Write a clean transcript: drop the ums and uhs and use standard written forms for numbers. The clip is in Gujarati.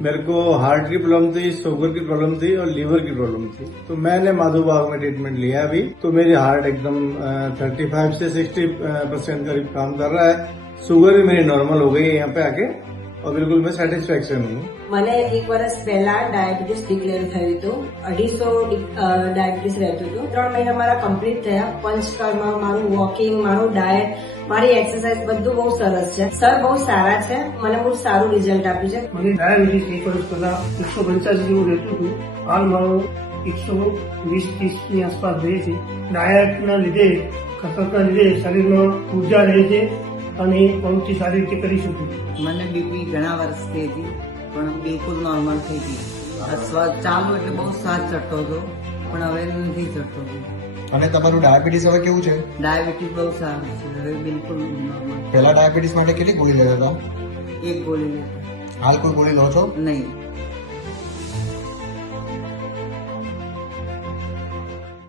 मेरे को हार्ट की प्रॉब्लम थी, शुगर की प्रॉब्लम थी और लीवर की प्रॉब्लम थी। तो मैंने माधोबाग में ट्रीटमेंट लिया अभी, तो मेरी हार्ट एकदम 35 से 60% करीब काम कर रहा है। शुगर भी मेरी नॉर्मल हो गई है यहाँ पे आके और बिल्कुल मैं सेटिस्फेक्शन हूँ। મને 1 વર્ષ પહેલા ડાયાબિટીસ ડિક્લેર થયું હતું, 250 ડાયાબિટીસ રહેતું હતું। 3 મહિના મારા કમ્પ્લીટ થયા। પંચકર્મ, મારું વોકિંગ, મારું ડાયટ, મારી એક્સરસાઇઝ બધું બહુ સરસ છે। સર બહુ સારા છે, મને બહુ સારું રિઝલ્ટ આપ્યું છે। મને ડાયાબિટીસ 1 વર્ષ પહેલા 185 જેવું રહેતું હતું, હાલ મારું 120-30 ની આસપાસ રહે છે। ડાયટના લીધે, કસરતના લીધે શરીરમાં ઉર્જા રહે છે અને પ્રવૃત્તિ સારી રીતે કરી શકું છું। મને બીપી ઘણા વર્ષથી હતી પણ બિલકુલ નોર્મલ થઈ ગઈ। શ્વાસ ચાલુ એટલે બહુ શ્વાસ ચડતો હતો પણ હવે નથી ચડતો। અને તમારું ડાયાબિટીસ હવે કેવું છે? ડાયાબિટીસ બહુ સારું છે, હવે બિલકુલ નોર્મલ। પહેલા ડાયાબિટીસ માટે કેટલી ગોળી લેતા હતા? 1 ગોળી હાલ કોઈ ગોળી લો છો? નહીં।